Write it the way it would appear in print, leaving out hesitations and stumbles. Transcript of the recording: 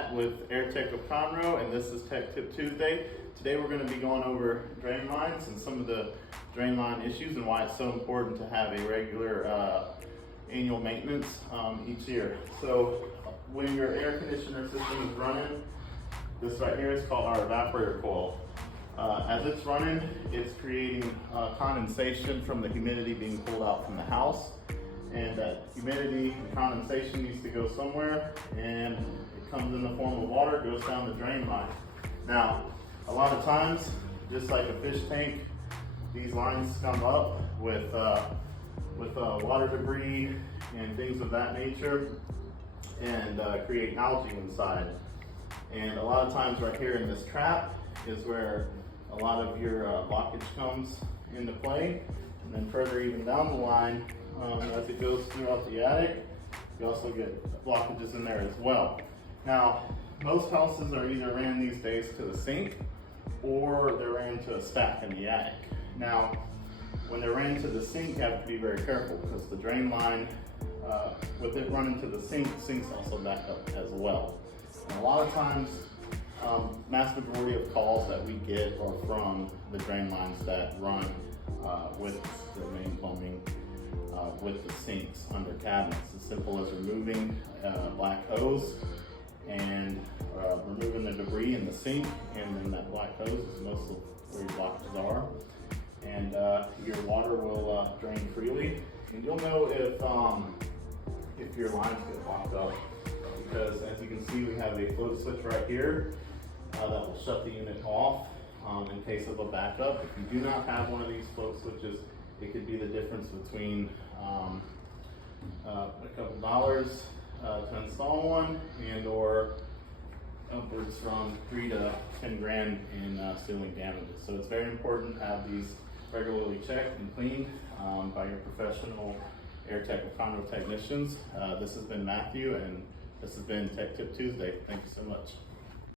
Matt with Air Tech of Conroe, and this is Tech Tip Tuesday. Today we're going to be going over drain lines and some of the drain line issues and why it's so important to have a regular annual maintenance each year. So when your air conditioner system is running, this right here is called our evaporator coil. As it's running, it's creating condensation from the humidity being pulled out from the house. And that humidity and condensation needs to go somewhere, and it comes in the form of water, goes down the drain line. Now, a lot of times, just like a fish tank, these lines come up with water debris and things of that nature, and create algae inside. And a lot of times right here in this trap is where a lot of your blockage comes into play. And then further even down the line, as it goes throughout the attic, you also get blockages in there as well. Now, most houses are either ran these days to the sink or they're ran to a stack in the attic. Now, when they're ran to the sink, you have to be very careful because the drain line, with it running to the sink's also back up as well. And a lot of times, mass majority of calls that we get are from the drain lines that run with the main plumbing, with the sinks under cabinets. As simple as removing black hose and removing the debris in the sink, and then that black hose is most of where your blockages are. And your water will drain freely. And you'll know if your lines get blocked up, because as you can see, we have a float switch right here that will shut the unit off in case of a backup. If you do not have one of these float switches, it could be the difference between a couple dollars to install one, and or upwards from 3 to 10 grand in ceiling damages. So it's very important to have these regularly checked and cleaned by your professional Air Tech of Conroe technicians. This has been Matthew, and this has been Tech Tip Tuesday. Thank you so much.